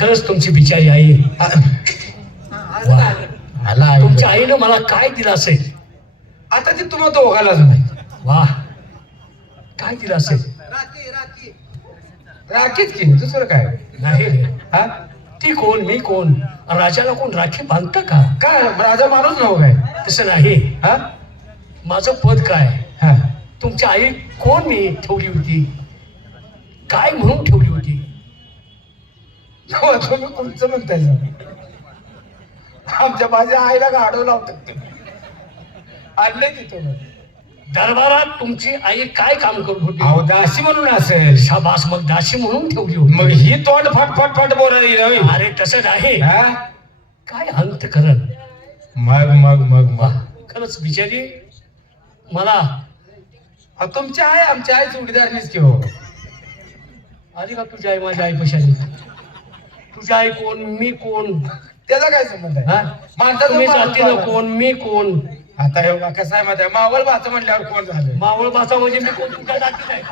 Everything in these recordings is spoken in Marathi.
खरंच तुमची बिचारी आई वा. आला तुमच्या आईनं मला काय दिलं असेल आता ती तुम्हाला दोघालाच नाही वा. काय दिलं असेल राखीच की दुसरं काय नाही रे. हा ती कोण मी कोण राजाला कोण राखी बांधतं का काय राजा माणूस नव्ह काय तसं नाही. हा माझं पद काय हा तुमची आई कोण मी ठेवली होती काय म्हणून ठेवली होती हो, तुम्ही कोणचं म्हणताय सर? आमच्या माझ्या आईला गाडव लावतात तुम्ही आणले तिथं दरबारात तुमची आई काय काम करत होती अहो दासी म्हणून असेल शाबास मग दाशी म्हणून ठेवली होती मग ही तोंड फट फट फट बोलायला अरे तसं नाही हा काय अंतकरण मग मग मग वा. मग खरंच बिचारी मला तुमची आई आमची आई जोडीदारनीच की हो आली का तुझी आई माझ्या आई पशाली तुझी आई कोण मी कोण त्याचा काय संबंध आहे हा? माणसाचं तुम्ही माणूस जातीनं झाला. कोण मी कोण आता हे बघा कसं आहे माहिती आहे मावळ भाचा म्हणल्यावर कोण झालं मावळ भाषा म्हणजे मी कोण तुमच्या जातीत आहे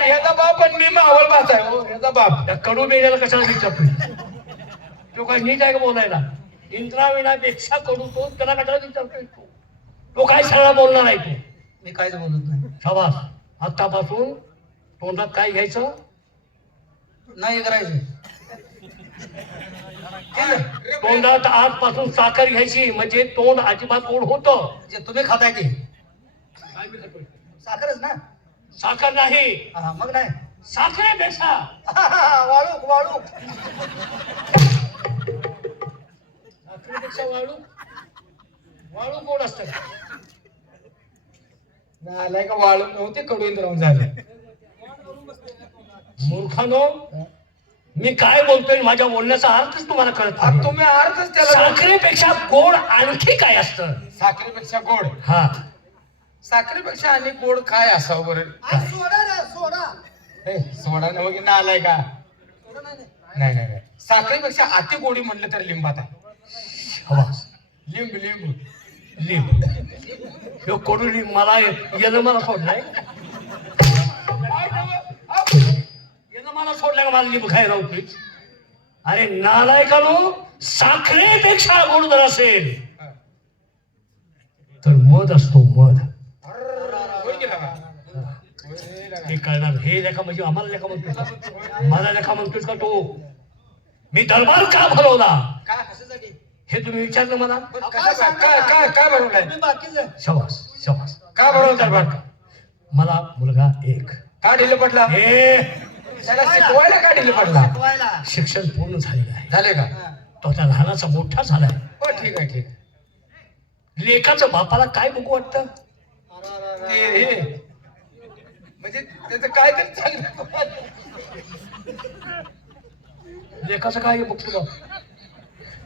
ह्याचा बाप पण मी मावळ भाचा आहे हो ह्याचा बाप त्या कडू बेड्याला कशाला विचारतोय तो काय नीट आहे का बोलायला इंद्राविणापेक्षा कडू तो त्याला कशाला विचारतोय तो काय सगळा बोलणार आहे तो मी काहीच बोलत नाही शाबास आत्तापासून तोंडात काय घ्यायचं नाही करायचं तोंडात आजपासून साखर घ्यायची म्हणजे तोंड अजिबात गोड होतं जे तुम्ही खाताय ते काय मी खातोय? साखरच ना साखर नाही मग नाही साखरेपेक्षा वाळूक वाळूक साखरेपेक्षा वाळू वाळू कोण असतं झालाय का वाळूक नव्हते कडून राहून झाले मूर्खानो मी काय बोलतोय माझ्या बोलण्याचा अर्थच तुम्हाला कळत नाही तुम्ही अर्थच त्याला साखरेपेक्षा गोड आणखी काय असतं साखरेपेक्षा गोड हा साखरेपेक्षा आणि गोड काय असावं बरं सोडा नव्हे की नालाय का नाही नाही नाही साखरेपेक्षा अति गोडी म्हणलं तर लिंबात आहे हवा लिंब लिंब लिंब ह्यो कडू लिंब मला येणं मला सोडलाय येणं मला सोडलाय का मला लिंब खायला होती अरे नालायकानो साखरेपेक्षा गोड जर असेल तर मध असतो मध हे कळणार हे लेखा म्हणजे आम्हाला लेखा म्हणतोस का मला लेखा म्हणतोस का तो मी दरबार का भरवला हे तुम्ही विचारलं मला काय बनवलंय शबास शबास का भरवलं दरबार मला मुलगा एक का ढिलं पडला हे त्याला शिकवायला का ढिलं पडला शिक्षण पूर्ण झालेलं आहे झाले का तो त्या लहानाचा मोठा झालाय हो ठीक आहे ठीक आहे लेखाचं बापाला काय बघू वाटतं ते हे म्हणजे त्याचं काय तरी चांगलं लेखाचं काय बघतो बाप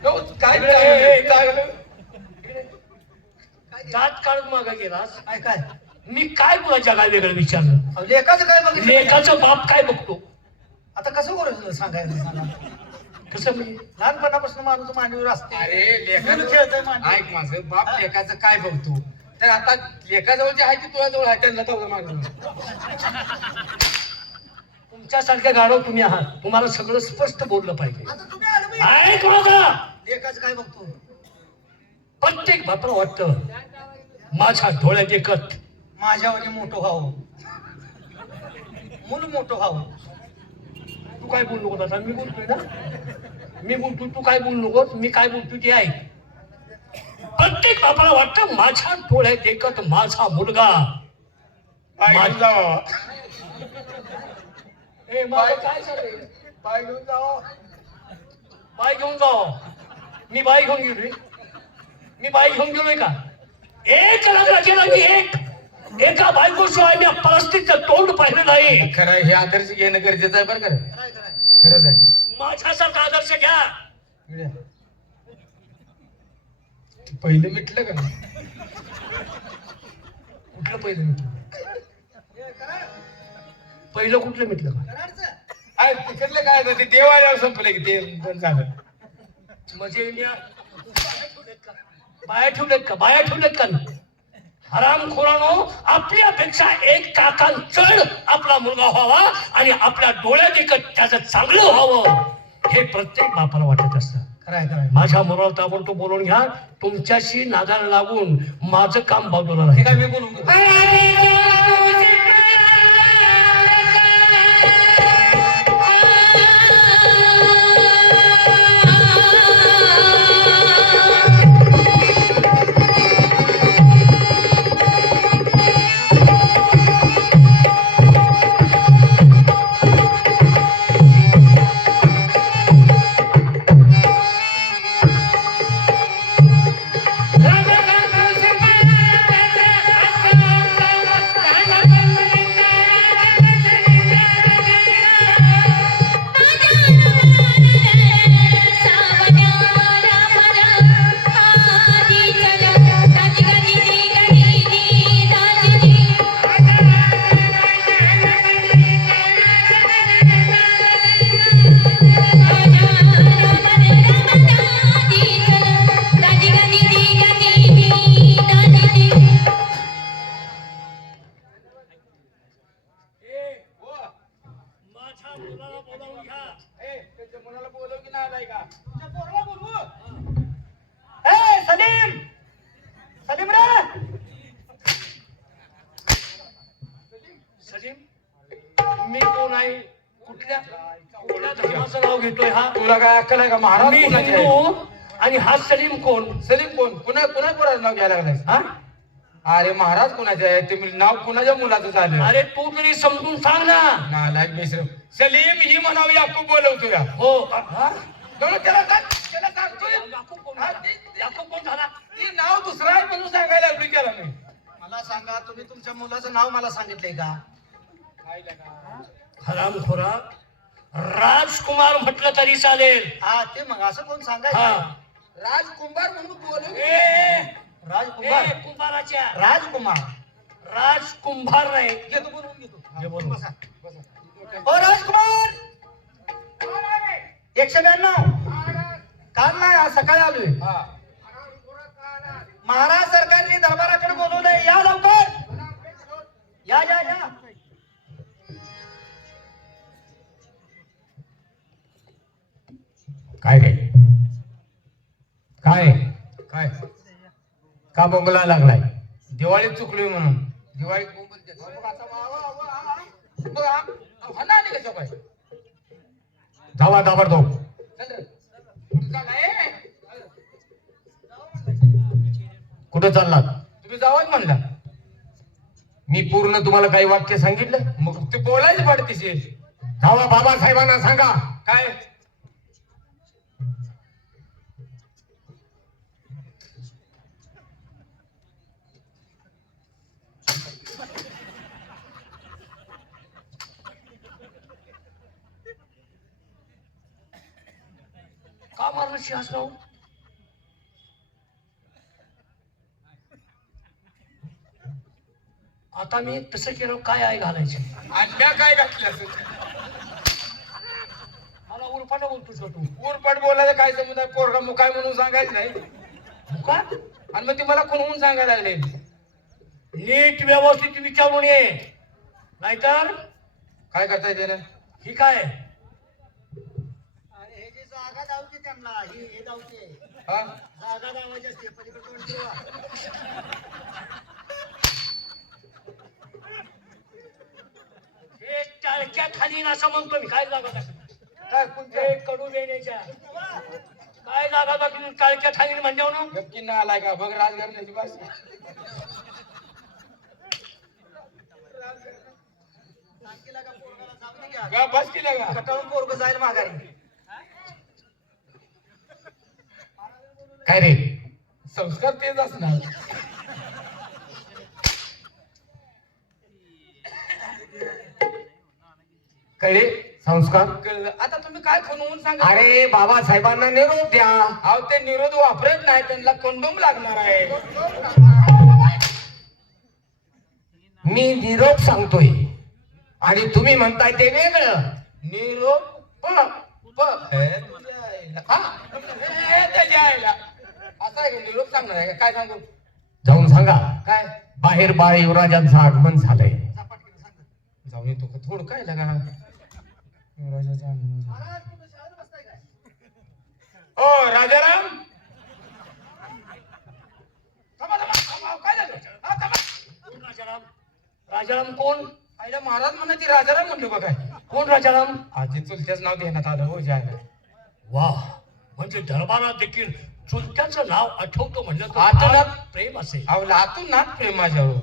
हो, काय चांगलं दात काढून मागा गेलास काय काय मी काय तुला जगा वेगळं विचारलं लेखाचं काय बघितलं लेखाचं बाप काय बघतो आता कसं करू सांगायचं कसं म्हणजे लहानपणापासून माणूस मांडीवर असते अरे लेखाचं ऐक माझं बाप लेखाचं काय बघतो तर आता लेखाजवळ जे आहे ते तुझ्या जवळ आहे त्यांना तेवढं मागून तुमच्यासारख्या गाढव तुम्ही आहात तुम्हाला सगळं स्पष्ट बोललं पाहिजे ऐक माझा लेखाचं काय बघतो प्रत्येक बापाला वाटतं माझ्या डोळ्यात एकत माझ्यावर मोठं व्हावं मूल मोठं व्हावं तू काय बोलू नको आता मी बोलतोय ना मी बोलतो तू काय बोलू नकोस मी काय बोलतो ते ऐक प्रत्येक बापाला वाटतं माझ्या डोळ्यात एकत माझा मुलगा ए माझं काय चाललंय पाय घेऊन जावं बाय घेऊन जाओ मी बाई घेऊन गेलोय मी बाई घेऊन गेलोय का एक लग्न केलं मी एका बायकोशिवाय मी प्लास्टिकचं तोंड पाहिलं नाही खरं हे आदर्श घेणं गरजेचं आहे बरं का खरंच आहे माझ्यासारखा आदर्श घ्या पहिलं मिटलं का कुठलं पहिलं मिटलं पहिलं कुठलं मिटलं का तिकडलं काय ते देवाला संपलं की ते बंद झालं म्हणजे बाया ठेवलेत का बाया ठेवलेत का हरामखोरानो, आपल्यापेक्षा एक काका चढ आपला मुलगा व्हावा आणि आपल्या डोळ्यात एकच त्याचं चांगलं व्हावं हे प्रत्येक बापाला वाटत असतं. खरंय खरंय. माझ्या मुलाला ताबडतोब बोलून घ्या. तुमच्याशी नादाला लागून माझं काम बाजूला हे काय राहील. मी बोलून घेतो. माझ्या मुलाला बोलावून घ्या. त्याच्या मुलाला बोलव की नाही आलाय का? तुझ्या पोराला बोलवू? सलीम सलीम रे सलीम, मी कोण आहे? कुठल्या धर्माचं नाव घेतोय हा? तुला काय अक्कल आहे का? महाराज मी कोणाचे आहे? हिंदू आणि हा सलीम कोण? सलीम कोण? कुणा पोराचं नाव घ्यायला लागलाय? हा? अरे महाराज कोणाचे आहे? ते नाव कुणाच्या मुलाचं झालं? अरे तू तरी समजून सांग ना. नालायक बेशरम. सलीम ही म्हणावी याकूब बोलवतो या. हो. हा? त्याला सांगतोय. याकूब कोण हा, झाला? ते- याकूब कोण झाला? ते नाव दुसरं आहे म्हणून सांगायला लागली केला मी. मला सांगा, तुम्ही तुमच्या मुलाचं नाव मला सांगितलंय का? हरामखोरा, राजकुमार म्हटलं तरी चालेल. हा, ते मग असं कोण हा. सांगायचं? राजकुंभार म्हणून बोलव. राजकुमार. कुंभाराच्या राजकुमार. राजकुंभार नाही. घेतो बोलवून घेतो. हे बोल. बसा. ओ राजकुमार, 192. काल नाही, आज सकाळी आलोय. हा. महाराज सरकारने दरबाराकडे बोलवलंय, या लवकर. या या या. काय रे? काय काय? का बोंगला लागलाय? दिवाळीत चुकलोय म्हणून. दिवाळीत बोंबलते. बघ, हा ना आली कशा पाहिजे? धावा ताबडतोब. चल रे. कुठं चाललाय? कुठे चाललात? तुम्ही जावाच म्हणला. मी पूर्ण तुम्हाला काही वाक्य सांगितलं? मग ते बोलायच पडतीशी. धावा बाबासाहेबांना सांगा. काय? का मारलं सिंहासनावर? आता मी तसं केलं काय आहे घालायचं? आणल्या काय घातलं असं? मला उरफाटा बोलतोस का तू? उरपट बोलायचं काय समज आहे? पोरगा मुकाय म्हणून सांगायचं नाही. का? आणि मग ती मला खुनवून सांगायला लागले. नीट व्यवस्थित विचारून ये, नाहीतर काय करता येते? ही काय? अरे हे जी जागा दावते त्यांना, हे दावते. हा? जागा दावायची असते, पलीकडे तोंड फिरवा. हे टाळक्या खाली असं म्हणतो मी. काय जागा दाखव? काय कोणत्या? हे कडू देण्याच्या काय जागा दाखवली? टाळक्या खाली म्हणजे ना गपकी ना आलाय का? बघ राजघराण्याची भाषा. सांगितलं का पोरगाला जाऊ दे घ्या. गा बस केलं का? कटाळून पोरगं जाईल माघारी. काय रे? संस्कार तेच असणार. कळे संस्कार? कळलं. आता तुम्ही काय खुनवून सांगा? अरे बाबासाहेबांना निरोप द्या. अहो ते निरोध वापरत नाही, त्यांना कंडोम लागणार आहे. मी निरोप सांगतोय आणि तुम्ही म्हणताय ते वेगळं. निरोध त्याच्या आईला असं आहे का? निरोप सांगणार आहे का? काय सांगू? जाऊन सांगा. काय? बाहेर बाळ युवराजांचं आगमन झालंय. जाऊन येतो का थोडं काय लागा युवराजाचं आगमन झालं. ओ राजाराम थांबा, थांबा, थांबा, काय झालं हा, थांबा. कोण राजाराम? राजाराम कोण? आईला महाराज म्हणा ती राजाराम म्हणलो बघा. कोण राजाराम? आजी चुलत्याच नाव देण्यात आलं हो जायला. वा, म्हणजे दरबारात देखील चुलत्याचं नाव आठवतो म्हणलं तर आठवणार? फार प्रेम असेल. अहो लातून नाथ प्रेम माझ्यावर.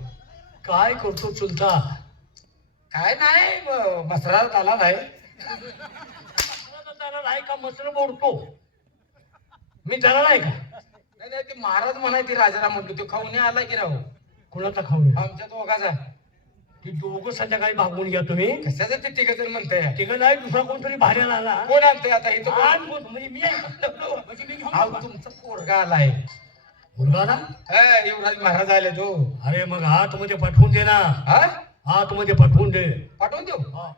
काय करतो चुलता? काय नाही मसरात आला नाही. त्याला नाही का मसर बोलतो मी त्याला नाही का? नाही नाही ते महाराज म्हणाय ती राजाराम म्हणतो तो खाऊन आला की राहू कुणाचा खाऊया? आमच्या दोघाचा. ती दोघं संध्याकाळी भागवून घ्या तुम्ही. कशाचं ते तिघ जण म्हणताय. तिघं नाही, दुसरा कोणतरी बाहेर आला. कोण आणतंय आता इथं कोण? आण कोण? म्हणजे मी आहे. म्हणजे मी घेऊन अहो जाऊ का? तुमचा पोरगा आलाय. मुलगा ना? युवराज महाराज आले तो. अरे मग आतमध्ये पाठवून दे ना. हा आतमध्ये पाठवून दे. पाठवून देऊ. हा.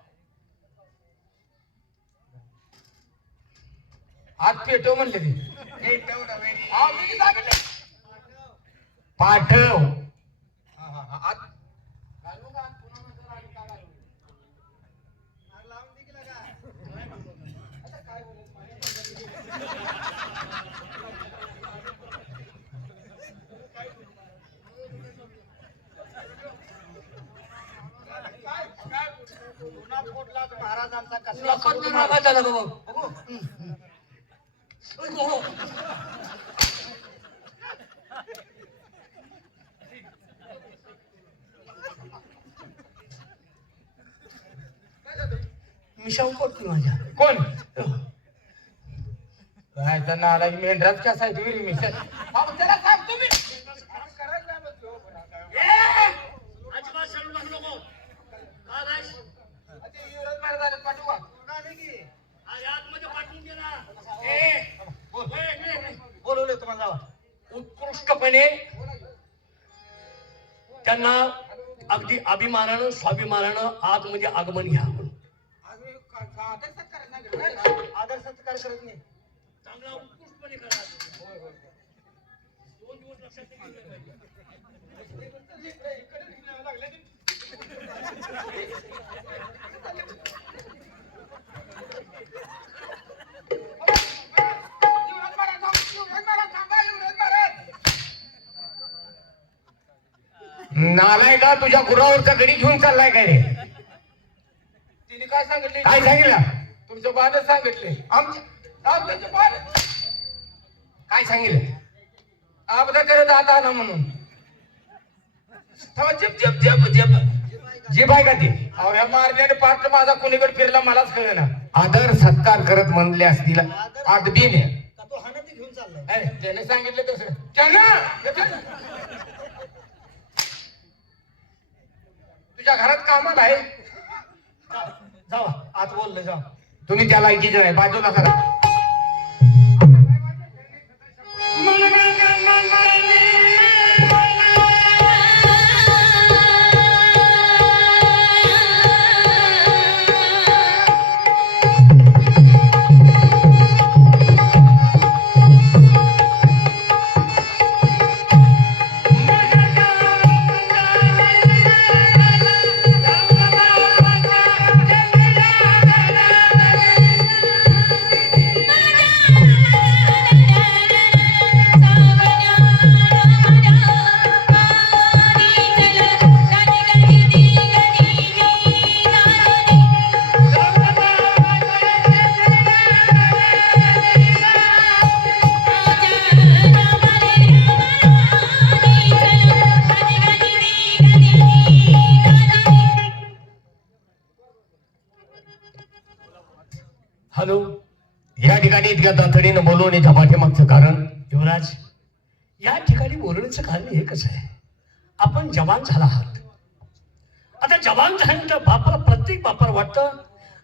हात पेटव म्हणले ते. अहो, मी सांगितलं. पाठव. हा, हा, हा, हात घालू का? पुन्हा म्हणतो राणी का घालू? हात लावून दे की लगा. आता काय बोलायचं मला? जुना फोडला तर महाराजांचा कसला लखत नाही मागा त्याला बघ. मिशाव करतो माझ्या. कोण काय त्यांना आला मेंढराच कसा आहे तुम्ही मी त्याला सांग तुम्ही. अजिबात सांगू नको नको. का नाही? युवराज महाराज आले पाठवा. अरे आतमध्ये पाठवून दे ना. बोलवले तुम्हाला जावा. उत्कृष्टपणे त्यांना अगदी अभिमानानं स्वाभिमानानं आतमध्ये आगमन घ्या. आदर सत्कार करत नाही. चांगला उत्कृष्टपणे करा. 2 दिवस लक्षात ठेवलं पाहिजे. नालाय का तुझ्या गुरावरचा गडी घेऊन चाललाय काय रे? तिने काय सांगितले? काय सांगितलं? तुमच्या बाने सांगितले. आमच्या बाण काय सांगितलं? आपदा करत आता ना म्हणून. थांबा, जिप जिप जिप जिप. जी बाय का ती? अहो या मारण्याने पाठ माझा कोणीकडे फिरला मलाच कळे ना. आदर सत्कार करत म्हणले असतील आदबीने. का तो हानाती घेऊन चाललाय? त्याने सांगितलं तसं. त्यानं तुझ्या घरात कामाला आहे. जावा आत बोलले जा. तुम्ही त्या लायकीचे नाही, बाजूला करा. हॅलो. या ठिकाणी इतक्या तातडीनं बोलवण्याच्या पाठीमागचं कारण? युवराज, या ठिकाणी बोलण्याचं कारण एकच आहे. आपण जवान झाला आहात. आता जवान झाल्यानंतर प्रत्येक बापाला वाटतं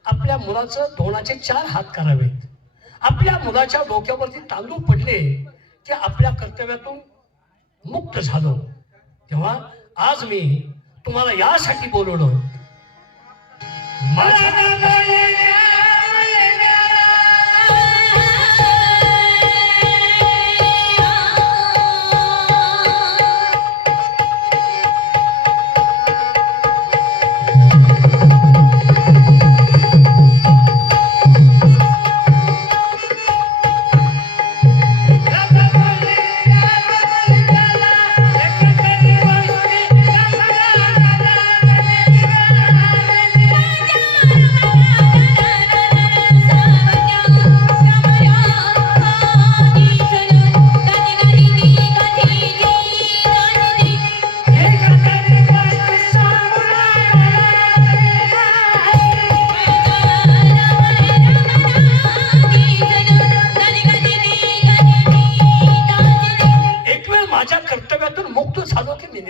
आपल्या मुलाचं धोणाचे 4 हात करावेत. आपल्या मुलाच्या डोक्यावरती तांदूळ पडले की आपल्या कर्तव्यातून मुक्त झालो. तेव्हा आज मी तुम्हाला यासाठी बोलवलं.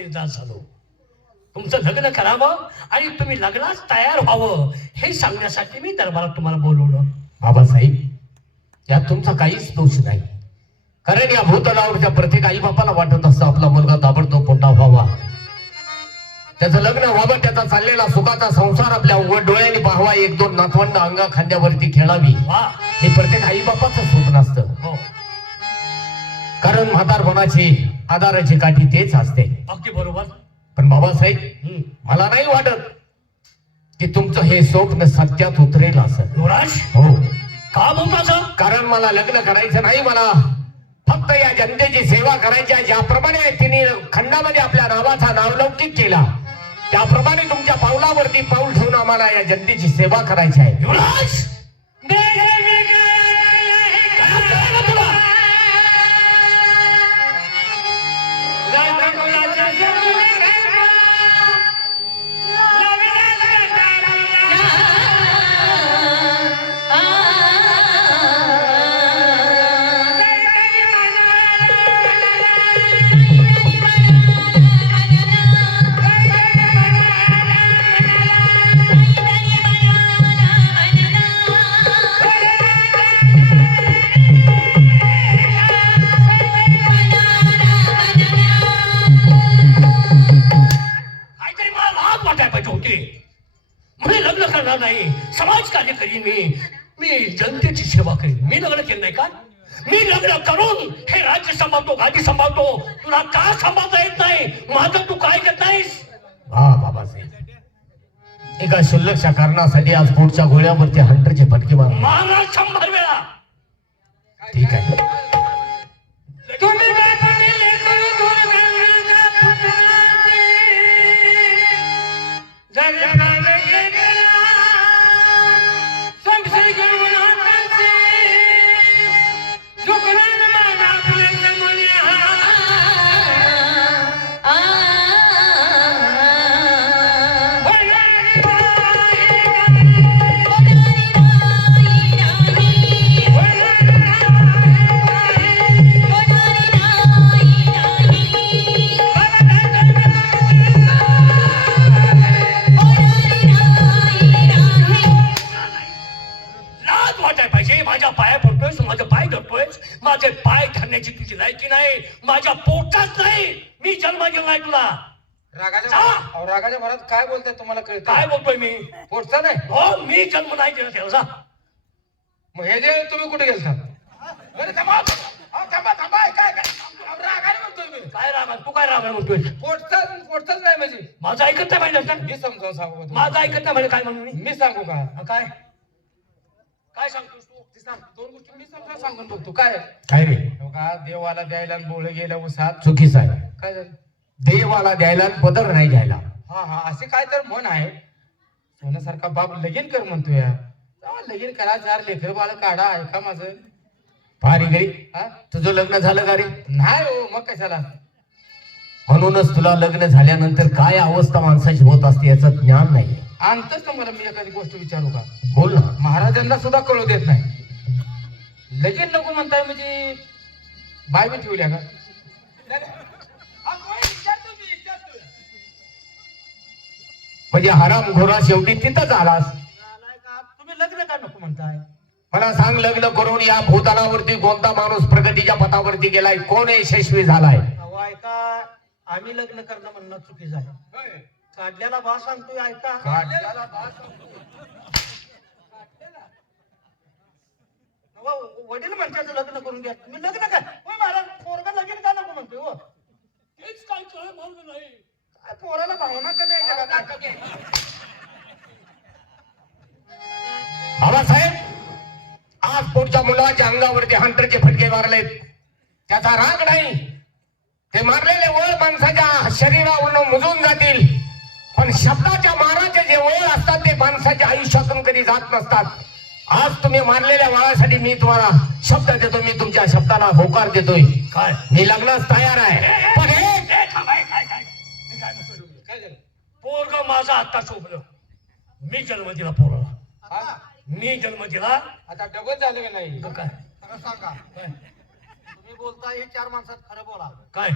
निर्धार झालो. तुमचं लग्न करावं आणि तुम्ही लग्नास तयार व्हावं हे सांगण्यासाठी मी दरबारात तुम्हाला बोलवलं. बाबासाहेब, यात तुमचा काहीच दोष नाही. कारण या भूतलावरच्या प्रत्येक आई बापाला वाटत असतं आपला मुलगा ताबडतोब मोठा व्हावा, त्याचं लग्न व्हावं, त्याचा चाललेला सुखाचा संसार आपल्या उघड डोळ्याने पाहावा, एक दोन नातवंड अंगा खांद्यावरती खेळावी. वा, हे प्रत्येक आई बापाचं स्वप्न असतं. हो, कारण म्हातारपणाची आधाराची काठी तेच असते. अगदी बरोबर. पण बाबासाहेब, हम्म. मला नाही वाटत की तुमचं हे स्वप्न सत्यात उतरेल असं. युवराज, हो, का म्हणता? कारण मला लग्न करायचं नाही. मला फक्त या जनतेची सेवा करायची आहे. ज्याप्रमाणे तिने खंडामध्ये आपल्या नावाचा नावलौकिक केला, त्याप्रमाणे तुमच्या पावलावरती पाऊल ठेवून आम्हाला या जनतेची सेवा करायची आहे. युवराज, काहीतरी मला लाज वाटायला पाहिजे होती. म्हणजे लग्न करणार नाही, समाज कार्य करीन मी जनतेची सेवा करीन. मी लग्न केलं नाही का? मी लग्न करून हे राज्य सांभाळतो, गादी सांभाळतो. तुला का सांभाळता येत नाही? माझं तू काय करत नाहीस? हा बाबासाहेब, एका शुल्लकच्या कारणासाठी आज पोटच्या गोळ्यावरती हंटरचे फटके मार. मला 100 वेळा. ठीक आहे. तुम्ही बापाने लेकरं दूर घालण्याचा पुतळाचे. जगताला गेलेला संशय घेऊन हाताचे. झुकणार मान आपल्या समोर लाज वाटाय पाहिजे. माझ्या पाया पडतोयस, माझे पाय धरतोयस. माझे पाय धरण्याची तुझी लायकी नाही. माझ्या पोटात नाही. मी जन्म दिला नाही तुला. रागाच्या भरात काय बोलताय तुम्हाला कळत काय बोलतोय मी? पोटचा नाही. हो, मी जन्म नाही दिला त्याला. जा. मग हे जे तुम्ही कुठे गेलता? अरे थांबा, अहो, थांबा थांबा, काय काय रागाने म्हणतोय मी. काय राग तू काय राग म्हणतोय? पोटचाच नाही म्हणजे. माझं ऐकत नाही पाहिजे. मी समजावून सांगू का तुम्हाला? माझं ऐकत नाही म्हणजे काय म्हणून मी सांगू का? काय काय सांगतोस तू? ती सांग, दोन गोष्टी मी समजावून सांगून बघतो. काय काय रे? हो का, देवाला द्यायला आणि बोळ गेल्या उसात चुकीचं आहे. काय झालं? देवाला द्यायला आणि पदर नाही घ्यायला. हा हा, असे काय तर म्हण आहे. सोन्यासारखा बाप लगीन कर म्हणतो या. लगीन करा, 4 लेकर बाळ काढा. ऐका माझं. फारी गरी, हा तुझं लग्न झालं का रे? नाही हो, मग कशाला? म्हणूनच तुला लग्न झाल्यानंतर काय अवस्था माणसाची होत असते याचं ज्ञान नाही. आणतच तुम्हाला मी एखादी गोष्ट विचारू का? बोल ना. महाराजांना सुद्धा कळू देत नाही. लगीन नको म्हणताय म्हणजे बाय बी ठेवल्या का? म्हणजे हराम घोरा शेवटी तिथंच आलास. तुम्ही लग्न का नको म्हणताय? मला सांग, लग्न करून या भूतलावरती कोणता माणूस प्रगतीच्या पथावरती गेलाय? कोण यशस्वी झालाय? अहो ऐका, आम्ही लग्न करणं म्हणणं चुकीचं आहे. काढल्याला बा सांगतोय ऐका. वडील म्हणतात लग्न करून द्या. तुम्ही लग्न काय? होय महाराज, पोरगा लगीन का नको म्हणतोय हो? तेच काय कळ मार्ग नाही. काय पोराला भावना कमी आहे का काय? बाबासाहेब, आज पोटच्या मुलाच्या अंगावरती हंटरचे फटके मारलेत. त्याचा राग नाही. ते मारलेले वळ माणसाच्या शरीरावरून मुजून जातील, पण शब्दाच्या माराचे जे वळ असतात ते माणसाच्या आयुष्यातून कधी जात नसतात. आज तुम्ही मारलेल्या वाळासाठी मी तुम्हाला शब्द देतो. मी तुमच्या शब्दाला होकार देतोय. काय? मी लग्नास तयार आहे. पण काय झालं? पोरग माझा आता शोभलं. मी जन्म दिला पोराला. हा? मी जन्म दिला. आता डबल झालं का नाही? तर काय? खरं सांगा. काय? तुम्ही बोलताय हे 4 माणसात खरं बोला. काय?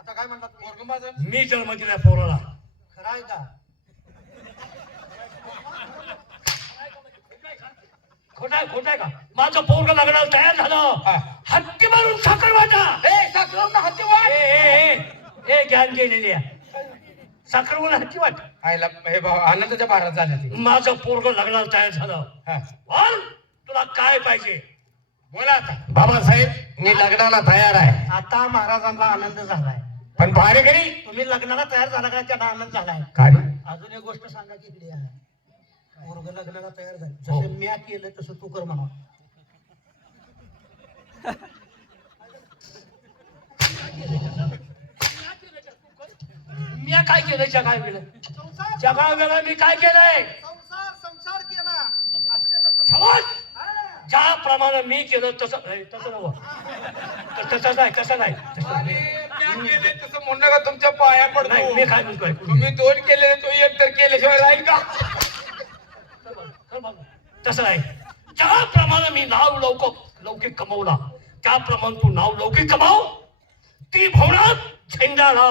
आता काय म्हणतात तुम्ही? पोरगं माझं मी जन्म दिलाय पोराला. खरं आहे का? खोटाय का? माझं पोरग लग्नाला तयार झालं. हा. हत्ती मारून साखर वाटा. ए साखरवरून हत्ती वाट. ए ज्ञान गेलेली आहे. साखरवर हत्ती वाट. आईला हे भाऊ आनंदाच्या भारत झाले ते. माझं पोरग लग्नाला तयार झालं. हा. बोल तुला काय पाहिजे? बोला आता. बाबासाहेब मी लग्नाला तयार आहे. आता महाराजांना आनंद झालाय. पण भाडेकरी तुम्ही लग्नाला तयार झाला का? त्यांना आनंद झालाय. काय अजून एक गोष्ट सांगा की इकडे आहे. पोरगं लग्नाला तयार झालं. जसं म्या केलं तसं तू कर म्हणा. मी काय केलं? जगा गेलं. संसार जगा गेलं. मी काय केलंय? संसार केला. असं त्याचं संसार. समज. हा. ज्याप्रमाणे मी केलं तसं तसं नव्हं. तसं नाही. तसं नाही. आणि मी केले तसं म्हणू नका तुमच्या पाया नाही पडतो. मी काय म्हणतोय? तुम्ही 2 केले तो 1 तर केल्याशिवाय राहील का? तसं नाही. ज्याप्रमाणे मी नाव लौकिक कमवला त्याप्रमाणे तू नाव लौकिक कमाव. ती भवनात झेंडा लाव.